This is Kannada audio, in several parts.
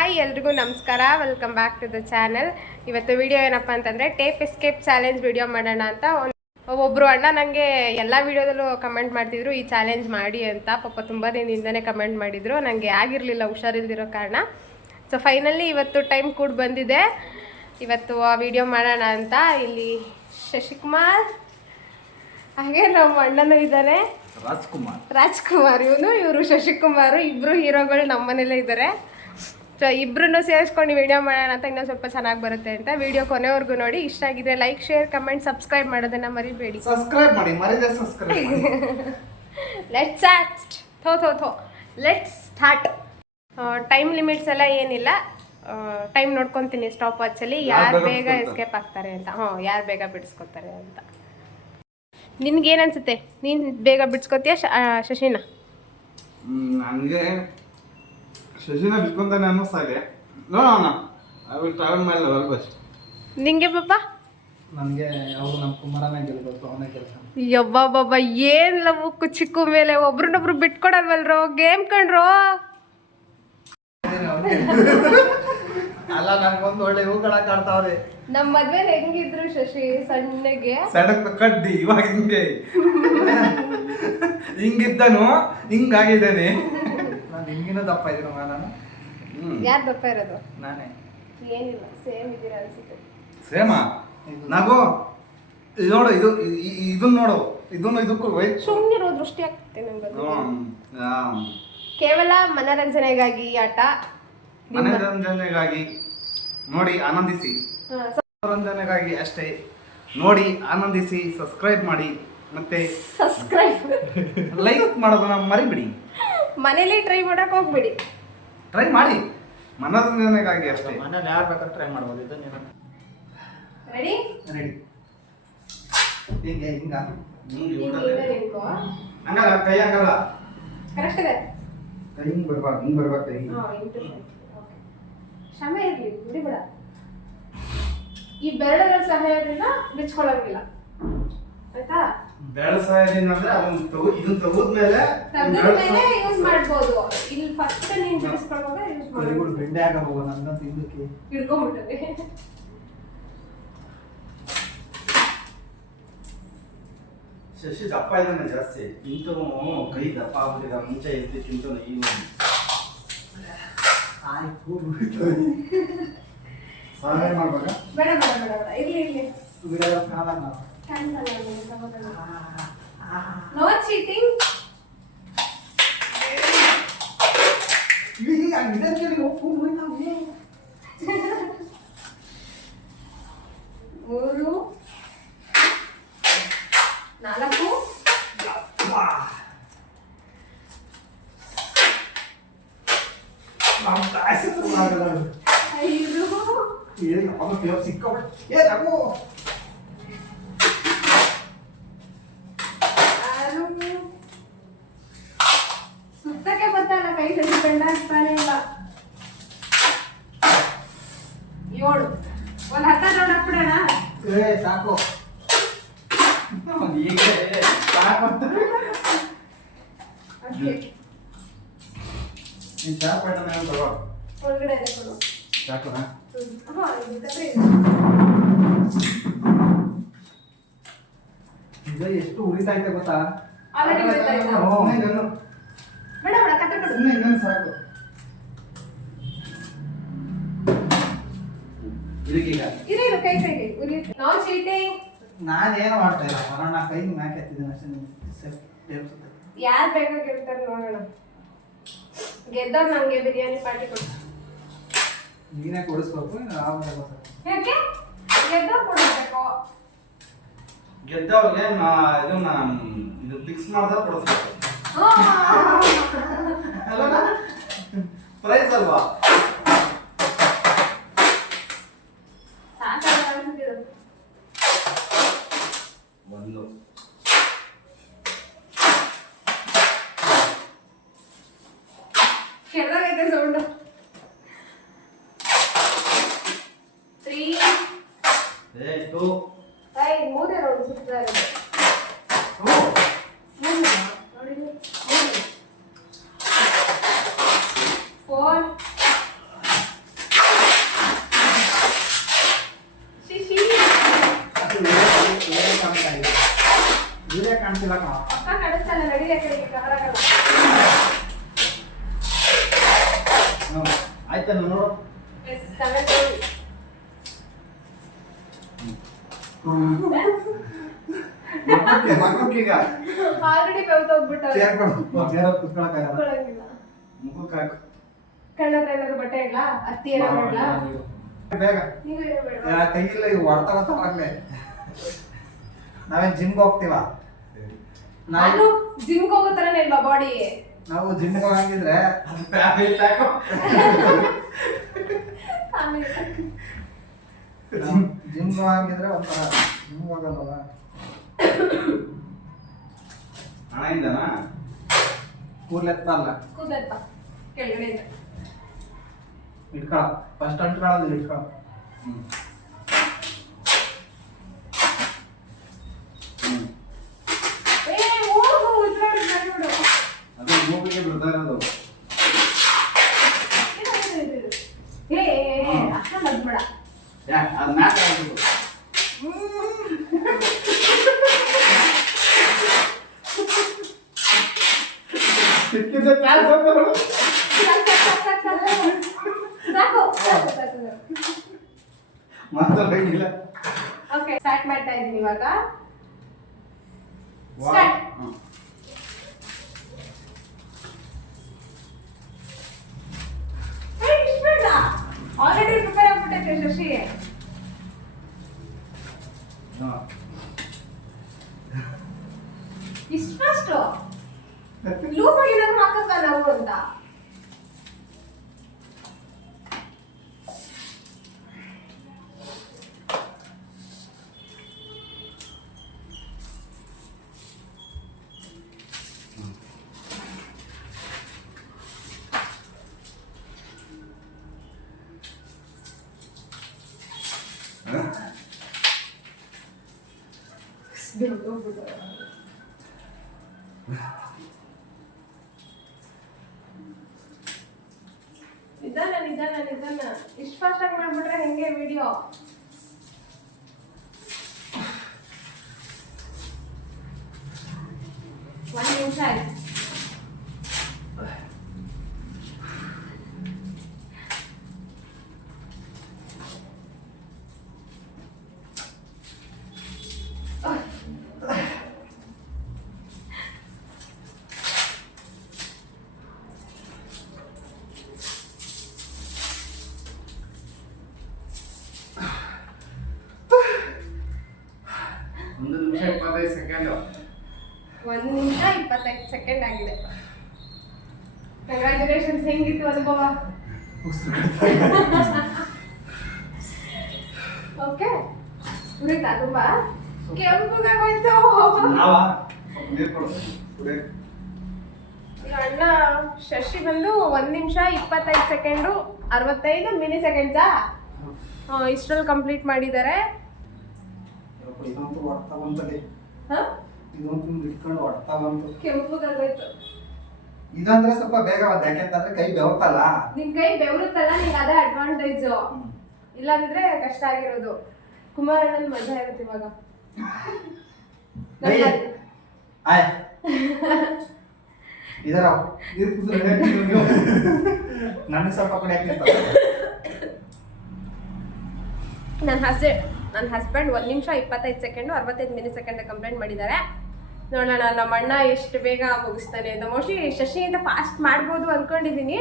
ಹಾಯ್ ಎಲ್ರಿಗೂ ನಮಸ್ಕಾರ, welcome back to the channel. ಇವತ್ತು ವಿಡಿಯೋ ಏನಪ್ಪ ಅಂತಂದರೆ ಟೇಪ್ ಎಸ್ಕೇಪ್ ಚಾಲೆಂಜ್ ವಿಡಿಯೋ ಮಾಡೋಣ ಅಂತ. ಒಬ್ಬರು ಅಣ್ಣ ನನಗೆ ಎಲ್ಲ ವಿಡಿಯೋದಲ್ಲೂ ಕಮೆಂಟ್ ಮಾಡ್ತಿದ್ರು ಈ ಚಾಲೆಂಜ್ ಮಾಡಿ ಅಂತ. ಪಾಪ ತುಂಬ ದಿನದಿಂದನೇ ಕಮೆಂಟ್ ಮಾಡಿದರು, ನನಗೆ ಆಗಿರಲಿಲ್ಲ ಹುಷಾರಿಲ್ದಿರೋ ಕಾರಣ. ಸೊ ಫೈನಲಿ ಇವತ್ತು ಟೈಮ್ ಕೂಡ ಬಂದಿದೆ, ಇವತ್ತು ಆ ವಿಡಿಯೋ ಮಾಡೋಣ ಅಂತ. ಇಲ್ಲಿ ಶಶಿಕುಮಾರ್, ಹಾಗೆ ನಮ್ಮ ಅಣ್ಣನೂ ಇದ್ದಾರೆ ರಾಜ್ಕುಮಾರ್, ಇವರು ಶಶಿಕುಮಾರ್, ಇಬ್ಬರು ಹೀರೋಗಳು ನಮ್ಮನೇಲೇ ಇದ್ದಾರೆ. ಸೊ ಇಬ್ಬರನ್ನು ಸೇರಿಸ್ಕೊಂಡು ವಿಡಿಯೋ ಮಾಡೋಣ ಅಂತ, ಇನ್ನೊಂದು ಸ್ವಲ್ಪ ಚೆನ್ನಾಗಿ ಬರುತ್ತೆ ಅಂತ. ವಿಡಿಯೋ ಕೊನೆವರೆಗೂ ನೋಡಿ. ಇಷ್ಟ ಆಗಿದ್ರೆ ಲೈಕ್, ಶೇರ್, ಕಮೆಂಟ್, ಸಬ್ಸ್ಕ್ರೈಬ್ ಮಾಡೋದನ್ನ ಮರಿಬೇಡಿ. ಸಬ್ಸ್ಕ್ರೈಬ್ ಮಾಡಿ, ಮರಿದೆ ಸಬ್ಸ್ಕ್ರೈಬ್ ಮಾಡಿ. Let's start. ಟೈಮ್ ಲಿಮಿಟ್ಸ್ ಎಲ್ಲ ಏನಿಲ್ಲ, ಟೈಮ್ ನೋಡ್ಕೊತೀನಿ ಸ್ಟಾಪ್ ವಾಚಲ್ಲಿ, ಯಾರು ಬೇಗ ಎಸ್ಕೇಪ್ ಆಗ್ತಾರೆ ಅಂತ. ಯಾರು ಬೇಗ ಬಿಡಿಸ್ಕೊತಾರೆ ಅಂತ. ನಿನ್ಗೇನು ಅನ್ಸುತ್ತೆ? ನೀನು ಬೇಗ ಬಿಡಿಸ್ಕೊತೀಯ ಶಶಿನ? ನನಗೆ ಶಶಿನ ಬಿಟ್ಕೊಂತಾನೆ ಅನ್ನಿಸ್ತಾ ಇದೆ. ನೋಡೋಣ, I will travel my level best. ನಿಂಗೆ ಪಾಪ? ನನಗೆ ಅವರು ನಮ್ಮ ಕುಮಾರನೇ ಗೆಲ್ಬೇಕು, ಅವನೇ ಕೆಲಸ. ಯಬ್ಬಾ ಬಾಬಾ, ಏನು ಲವ್ ಚಿಕ್ಕು ಮೇಲೆ ಒಬ್ರನ್ನೊಬ್ರು ಬಿಟ್ಕೊಡಲ್ವಲ್ರೋ, ಗೇಮ್ ಕಂಡ್ರೋ. ಅಲ್ಲ, ನನಗೊಂದು ಒಳ್ಳೆ ಹೂಗಳ ಕಾಡ್ತಾವ್ರೆ. ನಮ್ಮ ಮದ್ವೆ ಹೆಂಗಿದ್ರು ಶಶಿ? ಸಣ್ಣಗೆ ಸಡಕ್ ಕಡ್ಡಿ, ಇವಾಗ ಹಿಂಗಿದ್ದನು ಹಿಂಗಾಗಿದ್ದೇನೆ. ನಾನು ಹಿಂಗಿನ ದಪ್ಪ ಇದ್ದೀನಿ ನಾನು. ಯಾರು ದಪ್ಪ ಇರೋದು? ನಾನೇ. ಏನಿಲ್ಲ, ಸೇಮ್ ಇದೀರ ಅನ್ಸುತ್ತೆ. ಸೇಮಾ? ನಾಗು ನೋಡು, ಇದನ್ನ ನೋಡು, ಇದಕ್ಕೂ ಸುಮ್ಮನಿರೋ, ದೃಷ್ಟಿ ಆಗ್ತದೆ ನಂಗೆ. ಕೇವಲ ಮನರಂಜನೆಗಾಗಿ ಆಟ, ಮನರಂಜನೆಗಾಗಿ ನೋಡಿ ಆನಂದಿಸಿ, ಮನರಂಜನೆಗಾಗಿ ಅಷ್ಟೇ ನೋಡಿ ಆನಂದಿಸಿ. ಸಬ್ಸ್ಕ್ರೈಬ್ ಮಾಡಿ, ಮತ್ತೆ ಲೈಕ್ ಮಾಡೋದನ್ನ ಮರಿಬಿಡಿ. ಮನೇಲಿ ಟ್ರೈ ಮಾಡಕ್ ಹೋಗ್ಬಿಡಿ, ಟ್ರೈ ಮಾಡಿ, ಮನರಂಜನೆಗಾಗಿ ಅಷ್ಟೇ. ಮನೇಲಿ ಯಾರು ಬೇಕಾದ್ರೆ ಟ್ರೈ ಮಾಡ್ಬೋದು. ಇದನ್ನ ರೆಡಿ ರೆಡಿ. ಹಿಂಗ ಹಂಗಲ್ಲ, ಕೈ ಹಂಗಲ್ಲ, ಕರೆಕ್ಟ್ ಇದೆ. ಕೈ ಹಿಂಗ್ ಬರ್ಬಾರ್ದು, ಹಿಂಗ್ ಬರ್ಬೇಕು ಕೈ. ಶ್ರಮ ಇರ್ಲಿ, ಬಿಡಿಬೇಡ. ಈ ಬೆರಳುಗಳ ಸಹಾಯದಿಂದ ಬಿಚ್ಕೊಳ್ಳೋಂಗಿಲ್ಲ, ಆಯ್ತಾ? ಬೆರಳ ಸಹಾಯದಿಂದ ಅಂದ್ರೆ ಇದನ್ನ ತೆಗೆದ್ಮೇಲೆ ಯೂಸ್ ಮಾಡ್ಬೋದು. ಇಲ್ಲಿ ಫಸ್ಟ್ ನೀನ್ ಬಿಡಿಸ್ಕೊಳ್ಳುವಾಗ ಯೂಸ್ ಮಾಡ್ಬೋದು. ಬೆಂಡೆ ಆಗಬಹುದು ನಂಗಂತ ಇದಕ್ಕೆ ಹಿಡ್ಕೊಂಡ್ಬಿಟ್ಟದೆ. ಶಶಿ ದಪ್ಪ ಇದ್ದಾನೆ ಜಾಸ್ತಿ, ಇಂತನು ಕೈ ದಪ್ಪ ಆಗ್ಬಿಟ್ಟಿದೆ. ಮುಂಚೆ ಎದ್ದಿಕ್ಕಿಂತ ಈಗ ಸಹಾಯ ಮಾಡ್ಬೇಕಾ? ಬೇಡ ಬೇಡ ಬೇಡ ಬೇಡ, ಇರ್ಲಿ ನೋ ಚೀಟಿಂಗ್. ಮೂರು, ನಾಲ್ಕು, ಐದು, ಸಿಕ್ಕಾಪಟ್ಟೆ ಸುತ್ತಕ್ಕೆ ಗೊತ್ತಲ್ಲ, ಕೈ ಸರಿ ಬೆಂಡ ಆಗ್ತಾನೆ ಇಲ್ಲ. ಏಳು, ಒಂದು 10 ರೌಂಡ್ ಹಾಕ್ಬಿಡೋಣ. ಸಾಕು ಒಳಗಡೆ ಕೊಡು. ಸಾಕುನಾ? ಎಷ್ಟು ಉರಿತಾ ಐತೆ ಗೊತ್ತಾ? ಬೇಡ ಬೇಡ, ಕತ್ತೆ ಕೊಡು. ಇನ್ನೊಂದು ಸಾಕು. ಇರಿ ಕೈ ಉರಿ. No cheating. ನಾನೇನು ಮಾಡ್ತಾ ಇಲ್ಲ, ಬರೋಣ ಕೈ ಮ್ಯಾಕ್ ಎತ್ತಿದ್ದೀನಿ ಅಷ್ಟೇ. ಯಾರು ಬೇಕಾಗಿರ್ತಾರೆ ನೋಡೋಣ. ಗೆದ್ದವ್ರು ನನಗೆ ಬಿರಿಯಾನಿ ಪಾರ್ಟಿ ಕೊಡು. ನೀನೇ ಕೊಡಿಸ್ಬೇಕು. ಯಾಕೆ ಗೆದ್ದವ್ರು ಕೊಡಬೇಕು? ಗೆದ್ದವ್ರಿಗೆ ಇದು ಫಿಕ್ಸ್ ಮಾಡಿದ್ರೆ ಕೊಡಿಸ್ಬೇಕು. ಪ್ರೈಸ್ ಅಲ್ವಾ? ಒಂದು ಕೆಳಗೈತೆ ಸೌಂಡ್. 3, 2, ಮೂರೇ ರೌಂಡ್ ಸುತ್ತಾ ಇರೋದು. ನೋಡಿ, 4, ಕಾಣಿಸ್ತಿಲ್ಲ ಕಣ. ಪಕ್ಕ ಕಾಣಿಸ್ತಲ್ಲ, ನಡೀಲಿ ಆ ಕಡೆಗೆ, ಕವರ್ ಆಗಲ್ಲ. ಆಯ್ತಲ್ಲ ನೋಡು. Yes, 7 ಮಕ್ಕೀಗ ಆಲ್ರೆಡಿ ಬೆವ್ತೋಗ್ಬಿಟ್ಟವ್ರೆ. ಚೇರ್ ಕುತ್ಕೊಳಕ್ಕಾಗಲ್ಲ. ಕೂತ್ಕೊಳ್ಳೋಂಗಿಲ್ಲ. ಮುಖಕ್ಕೆ ಹಾಕು. ಕಣ್ಣ ಹತ್ರ ಏನಾದ್ರು ಬಟ್ಟೆ ಇಡ್ಲಾ? ಹತ್ತಿ ಏನೋ ಮಾಡ್ಲಾ? ಬೇಗ ನೀವು ಏನು ಬೇಡವಾ? ಕೈಯಿಲ್ಲ ಇವು ಹೊಡ್ತಾವತ್ತಾಗ್ಲೇ. ನಾವೇನ್ ಜಿಮ್ಗೆ ಹೋಗ್ತೀವ? ನಾನು ಜಿಮ್ಗೆ ಹೋಗೋ ಥರನೇ ಇಲ್ವಾ ಬಾಡಿ? ನಾವು ಜಿಮ್ಗೆ ಹೋಗಂಗಿದ್ರೆ ಜಿಮ್ಗೆ ಹೋಗಂಗಿದ್ರೆ ಒಂಥರ ಜಿಮ್ಗೆ ಹೋಗಲ್ವಲ್ಲ. ಹಣದಿಂದನಾ? ಕೂರ್ಲೆತ್ತಲ್ಲ ಕೂದಲ್ಪ ಕೆಳಗಡೆ ಇಟ್ಕೊಳ. ಫಸ್ಟ್ ಅಂಟ್ಕೊಳ್ಳೋದು ಇಟ್ಕೊಳ. ಅದು ಮೂಗಿಗೆ ಬಿಡ್ತಾ ಇರೋದು. ಅದು ನಾಟ ಆಗ್ಬೇಕು. ಸಿಕ್ಕಿದ್ದ ಚಾನ್ಸ್ ಹೋಗ್ತಾರೆ. ಮಾತಾಡಂಗಿಲ್ಲ. ಓಕೆ, ಸ್ಟಾರ್ಟ್ ಮಾಡ್ತಾ ಇದೀನಿ ಇವಾಗ. ಆಲ್ರೆಡಿ ಪ್ರಿಪೇರ್ ಆಗ್ಬಿಟ್ಟೈತೆ ಶಶಿ. ಇಷ್ಟು ಫಾಸ್ಟ್ ಲೂಸ್ ಆಗಿ ಏನಾದ್ರು ಹಾಕತ್ತಾ ನಾವು ಅಂತ. ನಿಧಾನ ಇಷ್ಟು ಫಾಸ್ಟ್ ಆಗಿ ಮಾಡ್ಬಿಟ್ರೆ ಹೆಂಗೆ ವಿಡಿಯೋ? ಒಂದು ನಿಮಿಷ ಆಯ್ತು. ಒಂದು ನಿಮಿಷ 25 ಸೆಕೆಂಡು. 1 ನಿಮಿಷ 25 ಸೆಕೆಂಡ್ ಆಗಿದೆ. ಕಂಗ್ರ್ಯಾಚುಲೇಷನ್ಸ್. ಹೆಂಗಿತ್ತು ಅನುಭವ? ಓಕೆ, ಉರಿತಾ ತುಂಬಾ? ಕೆಂಪುಗಾಗೋಯ್ತು. ನೀರು ಕೊಡು. ಅಣ್ಣ ಶಶಿ ಬಂದು 1 ನಿಮಿಷ 25 ಸೆಕೆಂಡು 65 ಮಿಲಿ ಸೆಕೆಂಡ್ಸಾ ಇಷ್ಟರಲ್ಲಿ ಕಂಪ್ಲೀಟ್ ಮಾಡಿದ್ದಾರೆ. ಇದಂತೂ ಹೊಡ್ತಾ ಬಂತದೆ. ಇದಂತೂ ಇಟ್ಕೊಂಡು ಹೊಡ್ತಾ ಬಂತು. ಕೆಂಪುಗಾಗೋಯ್ತು. ಇದಂದ್ರೆ ಸ್ವಲ್ಪ ಬೇಗ ಬಂದ, ಯಾಕೆಂತಂದ್ರೆ ಕೈ ಬೆವರ್ತಲ್ಲ. ನಿನ್ ಕೈ ಬೆವರುತ್ತಲ್ಲ, ನಿಂಗೆ ಅದೇ ಅಡ್ವಾಂಟೇಜ್. ಇಲ್ಲಾಂದ್ರೆ ಕಷ್ಟ ಆಗಿರೋದು. ಕುಮಾರಣ್ಣನ ಮಜಾ ಇರುತ್ತೆ ಇವಾಗ. ಆಯ್ ಇದರ ನೀರು ಕುದಿದ್ರೆ ನನಗೆ ಸ್ವಲ್ಪ ಕಡೆ ಆಗ್ತಿತ್ತು. ನನ್ನ ಹಸ್ಬೆಂಡ್ 1 ನಿಮಿಷ 25 ಸೆಕೆಂಡು 65 ಮಿಲಿ ಸೆಕೆಂಡ್ ಕಂಪ್ಲೇಂಟ್ ಮಾಡಿದ್ದಾರೆ. ನೋಡೋಣ ನಮ್ಮ ಅಣ್ಣ ಎಷ್ಟು ಬೇಗ ಮುಗಿಸ್ತಾನೆ ಅಂತ. ಮೋಸ್ಟ್ಲಿ ಶಶಿಯಿಂದ ಫಾಸ್ಟ್ ಮಾಡ್ಬೋದು ಅನ್ಕೊಂಡಿದ್ದೀನಿ.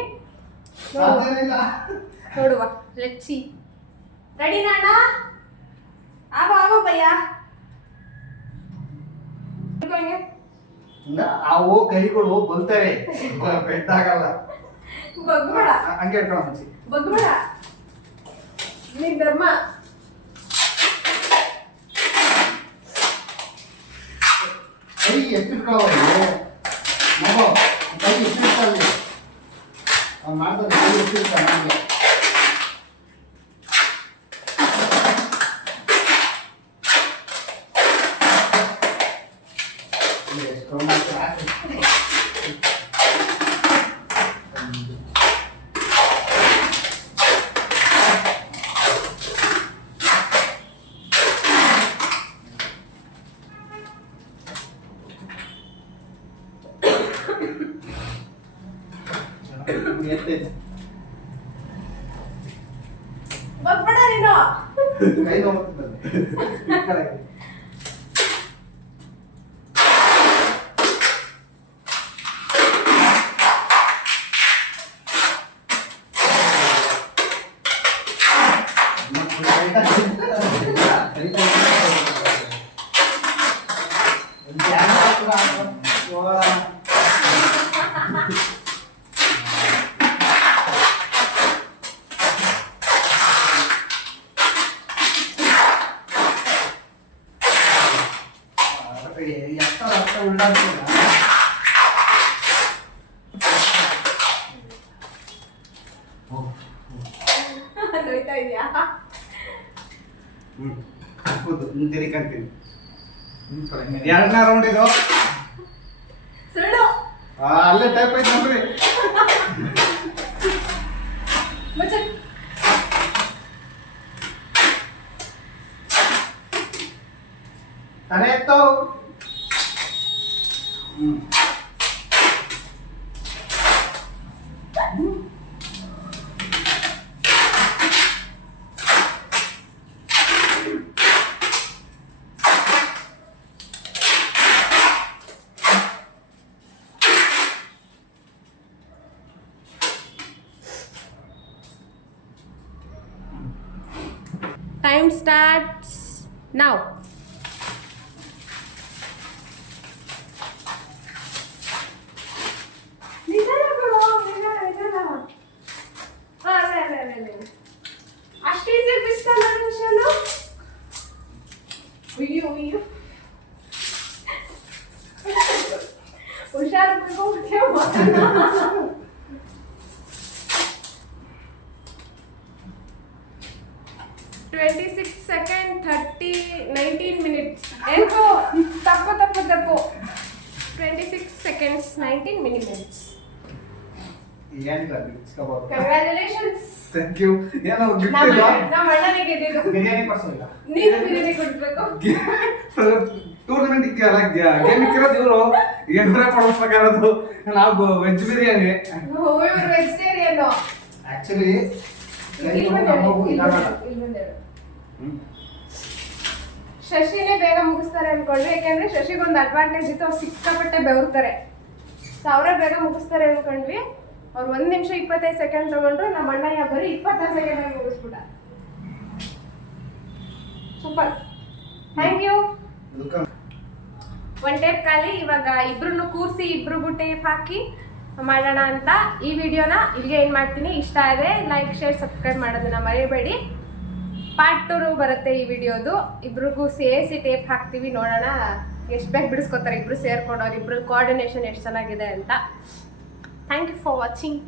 ನೋಡುವ, ಲೆಟ್ಸ್ ಸಿ. ರೆಡಿನಾ ಅಣ್ಣ? ಆಗೋ ಭಯ್ಯ. ಅವು ಕೈಗಳು ಬಲ್ತವೆ, ಬೆಟ್ಟಾಗಲ್ಲ. ಬಗ್ಬೇಡ, ಹಂಗೆ ಇಟ್ಕೊಳ್ಳೋ ಮುಂಚೆ. ಬಗ್ಬೇಡ, ನಿನ್ ಧರ್ಮ. ಕೈ ಎತ್ತಿಟ್ಕೊಳ್ಳೋ ಮಗು, ಕೈ ಎತ್ತಿರ್ತಾವೆ. ಅವ್ನು ಮಾಡ್ತಾರೆ ಕೈ ಎತ್ತಿರ್ತಾನೆ ನಮಗೆ. ಎಷ್ಟೋ ಮಾಡ್ತಾರೆ. ಬರ್ಬೇಡ ನೀನು. ಕೈ ನೋಡ್ತಿದ್ದೆ ಈ ಕಡೆ ನೋಯ್ತಾ ಇದೆಯಾ? ತಿರ್ಕಂತೀನಿ 2ನೇ ರೌಂಡ್ ಇದು ಸುಳ್ಳು. ಅಲ್ಲೇ ಟೈಪ್ ಐತೆ ನೋಡ್ರಿ. ಮುಚ್ಚು. ತಲೆ ಎತ್ತು Time starts now. ಅಷ್ಟು ಈಸಿ ಬಿಸ್ತಲ್ಲ ವಿಷಯನು. ಅಯ್ಯೋ ಅಯ್ಯೋ ಹುಷಾರು. 26 seconds 19 minutes. Eko tappu 26 seconds 19 minutes. ಏನಿಲ್ಲ ಇಸ್ಕೋಬಹುದು. Congratulations. Thank you. ಏನೋ ಗಿಫ್ಟ್ ಇಲ್ಲ. ನಮ್ಮ ಅಣ್ಣನಿಗೆ ಇದು ಬಿರಿಯಾನಿ ಕೊಡ್ಸೋಲ್ಲ. ನೀನು ಬಿರಿಯಾನಿ ಕೊಡ್ಬೇಕು. ಟೂರ್ನಮೆಂಟ್ ಇಕ್ಕಿಯಲ್ಲ ಗೇಮ್ ಇಕ್ಕಿರೋದು ಇವರು ಏನಾರ ಕೊಡಿಸ್ಬೇಕಾರದು. ನಾವು ವೆಜ್ ಬಿರಿಯಾನಿ. ಇವರು ವೆಜಿಟೇರಿಯನ್. ಆಕ್ಚುಲಿ ಶಶಿನೇ ಬೇಗ ಮುಗಿಸ್ತಾರೆ ಅನ್ಕೊಂಡ್ರೆ, ಯಾಕಂದ್ರೆ ಶಶಿಗೊಂದು ಅಡ್ವಾಂಟೇಜ್ ಇತ್ತು, ಅವ್ರು ಸಿಕ್ಕಾಪಟ್ಟೆ ಬೆವರ್ತಾರೆ. ಸೊ ಅವರೇ ಬೇಗ ಮುಗಿಸ್ತಾರೆ ಅನ್ಕೊಂಡ್ವಿ. ಅವ್ರು 1 ನಿಮಿಷ 25 ಸೆಕೆಂಡ್ ತಗೊಂಡ್ರು, ನಮ್ಮ ಅಣ್ಣಯ್ಯ ಬರೀ 26 ಸೆಕೆಂಡ್ ಮುಗಿಸ್ಬಿಟ್ಟ. Super, thank you. ಒಂದು ಟೇಪ್ ಖಾಲಿ. ಇವಾಗ ಇಬ್ರನ್ನು ಕೂರಿಸಿ ಇಬ್ರಿಗೂ ಟೇಪ್ ಹಾಕಿ ಮಾಡೋಣ ಅಂತ ಈ ವಿಡಿಯೋನ ಇಲ್ಲಿಗೆ ಏನು ಮಾಡ್ತೀನಿ. ಇಷ್ಟ ಆದರೆ ಲೈಕ್ ಶೇರ್ ಸಬ್ಸ್ಕ್ರೈಬ್ ಮಾಡೋದನ್ನ ಮರಿಬೇಡಿ. ಪಾರ್ಟ್ 2 ಬರುತ್ತೆ ಈ ವಿಡಿಯೋದು. ಇಬ್ರಿಗೂ ಸೇರಿಸಿ ಟೇಪ್ ಹಾಕ್ತೀವಿ, ನೋಡೋಣ ಎಷ್ಟು ಬೇಗ ಬಿಡಿಸ್ಕೊತಾರೆ ಇಬ್ರು ಸೇರ್ಕೊಂಡು. ಅವ್ರಿಬ್ರು ಕೋಆರ್ಡಿನೇಷನ್ ಎಷ್ಟು ಚೆನ್ನಾಗಿದೆ ಅಂತ. Thank you for watching.